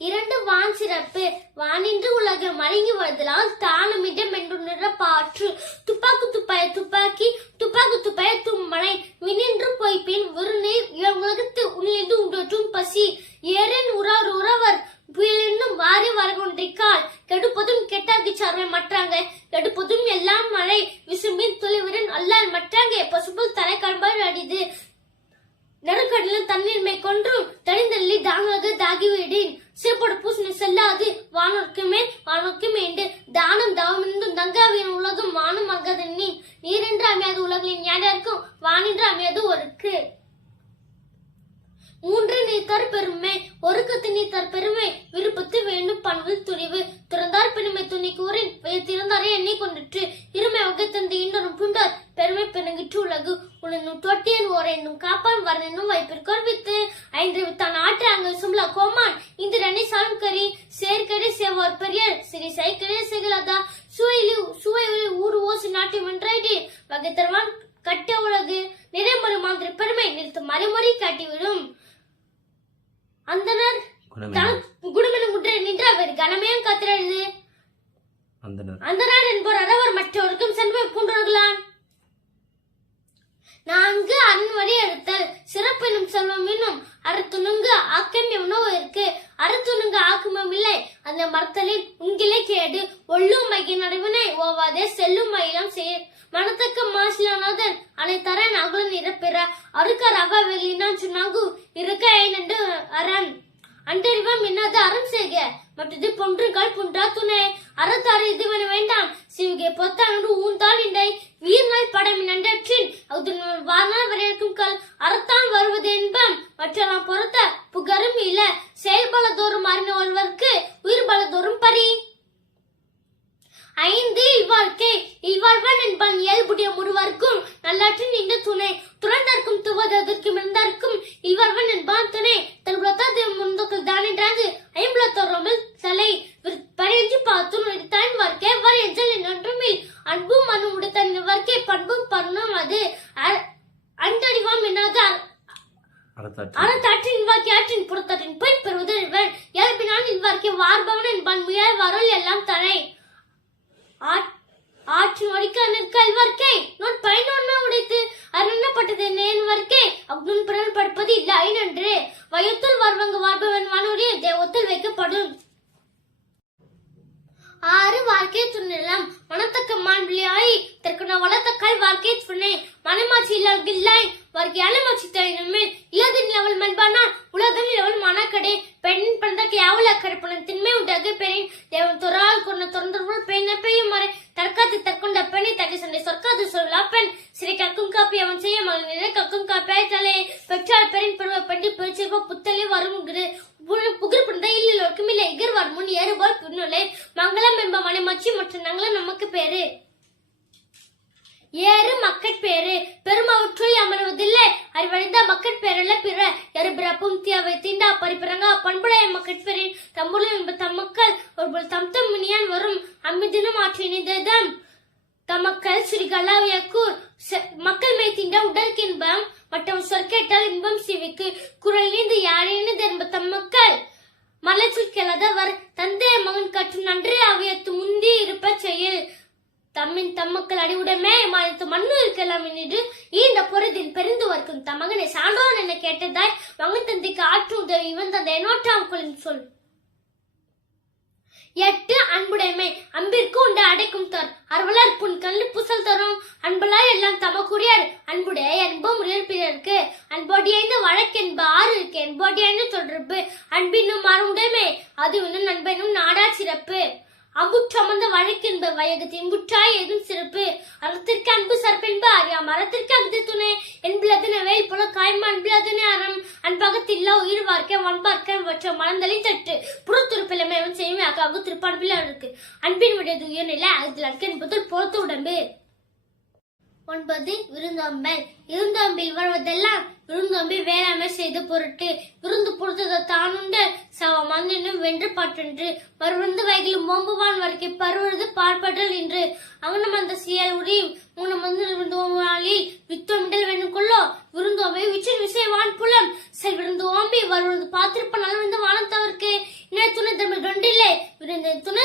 இரண்டு வான் சிறப்பு வானின்று உலகம் மடங்கி வருதலால் தானமிடம் என்று பாற்று துப்பாக்கு துப்பாய துப்பாக்கி துப்பாக்கு துப்பாய தும்மலை வினின்று பொய்ப்பின் ஒரு நீர் உலகத்து உள்ளிருந்து உண்டற்றும் பசி ஏறன் உறார் உறவர் புயலென்னும் வாரி வரகொன்றைக்கால் கெடுப்பதும் கெட்டாக்கி சார்வை மற்றாங்க கெடுப்பதும் எல்லாம் மழை விசும்பின் தொலைவுடன் அல்லால் மற்றாங்க பசுபுல் தலை கண்பால் அடிது நெருக்கடலில் தண்ணீர் மேற்கொன்றும் தனிந்தள்ளி தானாக தாகிவிடின் சிறுபட பூசணி செல்லாது வானோர்க்கு மேல் வானோர்க்கு மேண்டு தானம் தவமிருந்தும் தங்காவின் உலகம் வானம் அங்கதன்னி நீரென்று அமையாது உலகின் ஞானியாருக்கும் வானின்று அமையாது ஒருக்கு மூன்று நீத்தார் பெருமை ஒருக்கத்து நீத்தார் பெருமை விருப்பத்து வேண்டும் பண்பில் துணிவு துறந்தார் பெருமை துணி கூறின் திறந்தாரே எண்ணி கொண்டிற்று இருமை வகைத்தந்து இன்னொரு புண்டார் பெருமை பெருங்கிற்று உலகு உனனும் தொட்டியன் ஓர் என்னும் காப்பான் வரனும் வைப்பிற்கோர் வித்து ஐந்து வித்தான் ஆற்றாங்க சும்லா கோமான் இந்திரனை சாலும் கறி சேர்க்கடை சேவார் பெரியார் சிறி சைக்கடை செகலாதா சுவையிலி ஊர் ஓசி நாட்டி வென்றாயிடு வகை தருவான் கட்ட உலகு நிறைமறு மாதிரி பெருமை நிறுத்த மறைமுறை காட்டிவிடும் அந்தனர் குணமெனும் முற்ற நின்ற அவர் கனமையும் காத்திரது அந்தனர் என்போர் அரவர் மற்றவருக்கும் சென்மை பூண்டவர்களான் நான்கு அன்வழி அறுத்தல் சிறப்பெனும் செல்வம் இன்னும் அறத்துணுங்கு ஆக்கம் எவனோ இருக்கு அறத்துணுங்கு ஆக்கமும் இல்லை அந்த மரத்தலில் உங்கிலே கேடு ஒள்ளும் மைய நடுவினை ஓவாதே செல்லும் மயிலம் சேர் மனத்தக்க மாசிலானதன் அனைத்தரன் அகுலன் இறப்பிற அறுக்க ரவ வெளியினான் சொன்னாங்கு இருக்க ஐநண்டு அரண் அன்றறிவம் என்னது அறம் செய்க மற்றது பொன்றுகள் புன்றா துணை அறத்தாறு இதுவன வேண்டாம் சிவகை பொத்தானு ஊந்தால் இண்டை வீர்நாய் படமின் அன்றற்றின் அதன் வானால் வரையறுக்கும் கல் அறத்தான் வருவது என்பம் மற்றெல்லாம் பொறுத்த புகரும் இல்ல செயல்பல தோறும் அறிந்த ஒருவருக்கு உயிர் பல தோறும் பறி ஐந்து இல்வாழ்க்கை இல்வாழ்வன் என்பன் இயல்புடைய முழுவர்க்கும் நல்லாற்றின் நின்ற துணை துறந்தற்கும் துவதற்கும் இருந்தார்க்கும் இல்வாழ்வன் என்பான் துணை தன் புலத்தாது முன்தொக்கல் தான் என்றாது ஐம்புலத்தோரமில் தலை பறிஞ்சு பார்த்தும் எடுத்தான் வாழ்க்கை வர எஞ்சல் என்றுமில் அன்பும் மனும் உடைத்தன் வாழ்க்கை பண்பும் பருணம் அது அன்றறிவாம் என்னாது அறத்தாற்றின் இல்வாழ்க்கை ஆற்றின் புறத்தாற்றின் போய் பெறுவது இவன் இயல்பினான் இல்வாழ்க்கை வார்பவன் என்பான் முயல் வரல் எல்லாம் தலை ஆற்றின் வடிக்க நிற்க அல்வார்க்கை நான் பயனோன்மை உடைத்து அருணப்பட்டது நேன் வர்க்கை அக்னுன் பிறன் படுப்பது இல்லை ஐநன்று வயத்துள் வருவங்க வார்பவன் வானுடைய தேவத்தில் வைக்கப்படும் ஆறு வாழ்க்கை துணிலம் மனத்தக்க மாண்பிளியாய் தற்கன வளர்த்தக்கால் வாழ்க்கை துணை மனமாட்சி இல்லாய் வாழ்க்கை அலமாட்சி தனிமேல் இலதின் அவள் மண்பானால் உலகில் அவள் மனக்கடை பெண்ணின் பிறந்தக்கு யாவல கடுப்பன திண்மை உண்டாக பெறின் தேவன் துறால் கொண்ட திறந்தவள் பெண்ணை பெய்யும் மறை தற்காத்து தற்கொண்ட பெண்ணை தகை சண்டை சொற்காது சொல்லா பெண் சிறை கக்கும் காப்பி அவன் செய்ய மகன் நிறை கக்கும் காப்பியாய் தலை பெற்றால் பெரின் பருவ பெண்டி பிரிச்சிருப்ப புத்தலே வரும் புகழ் பிறந்த இல்லோருக்கும் இல்லை எகர்வார் முன் ஏறுபால் பின்னலே மங்களம் என்ப மனைமச்சி மற்றும் நங்களும் நமக்கு பேரு ஏறு மக்கட்பேரு பெருமவற்றுள் அமர்வதில்லை அறிவழிந்த மக்கட்பேரல்ல பிற எரு பிறப்பும் தியாவை தீண்டா பரிபிறங்க பண்புடைய மக்கட்பேரின் தம்புலம் என்ப தம்மக்கள் ஒரு தம் மினியான் வரும் அம்மிதினும் ஆற்றினிதம் தமக்கள் ஸ்ரீகலாவியக்கூர் மக்கள் மே தீண்ட உடலுக்கு இன்பம் மற்றும் சொற்கேட்டால் இன்பம் சிவிக்கு குரல் நீந்து யாழினது என்ப தம்மக்கள் மலச்சொல் கேளாதவர் தந்தைய மகன் கற்றும் நன்றே அவையத்து முந்தி இருப்ப செயல் தம்மின் தம்மக்கள் அடிவுடமே மாநிலத்து மண்ணு இருக்கலாம் என்று இந்த பொருதில் பெருந்து வர்க்கும் தம் மகனை சான்றோன் என கேட்டதாய் மகன் தந்தைக்கு ஆற்று உதவி இவன் தந்தை நோட்டாம் சொல் எட்டு அன்புடைமை அம்பிற்கு உண்டு அடைக்கும் தர் அறுவலர் புன் கல்லு புசல் தரும் அன்பலார் எல்லாம் தமக்குரியர் அன்புடைய அன்பும் உரியர் பிறருக்கு அன்போடியைந்து வழக்கென்ப ஆறு இருக்கு என்போடியைந்து தொடர்பு அன்பினும் மறுடைமை அது இன்னும் நண்பனும் நாடா சிறப்பு அம்புற்றமர்ந்த வழக்கென்ப வயகத்தின் புற்றாய் ஏதும் சிறப்பு அறத்திற்கு அன்பு சற்பென்ப அறியா மரத்திற்கு அகுதி துணை என்பதன வேல் போல காய்ம அன்பிலதன அறம் அன்பகத்தில்லா உயிர் வார்க்க வன்பார்க்க வற்ற மலர்ந்தலை தட்டு புறத்துருப்பிலமை அவன் செய்யும் அக்காவுக்கு திருப்பான்பில் இருக்கு அன்பின் விடையது உயர்நிலை அதில் அற்க என்பதில் பொறுத்த உடம்பு 9 விருந்தோம்பல் விருந்தோம்பில் வருவதெல்லாம் விருந்தோம்பி வேளாண்மை செய்து பொருட்டு விருந்து பொறுத்தது தானுண்டு சவ மந்தினும் வென்று பாட்டென்று மறுவந்து வயதிலும் மோம்புவான் வரைக்கும் பருவது பார்ப்பட்டல் என்று அவனும் அந்த சியல் உரியும் மூணு வித்தோமிடல் வேண்டும் கொள்ளோ விருந்தோம்பை விச்சின் விசைவான் புலம் செல் விருந்து ஓம்பி வருவது பார்த்திருப்ப நல்ல வானத்தவர்க்கு தொண்டில்லை விருந்த துணை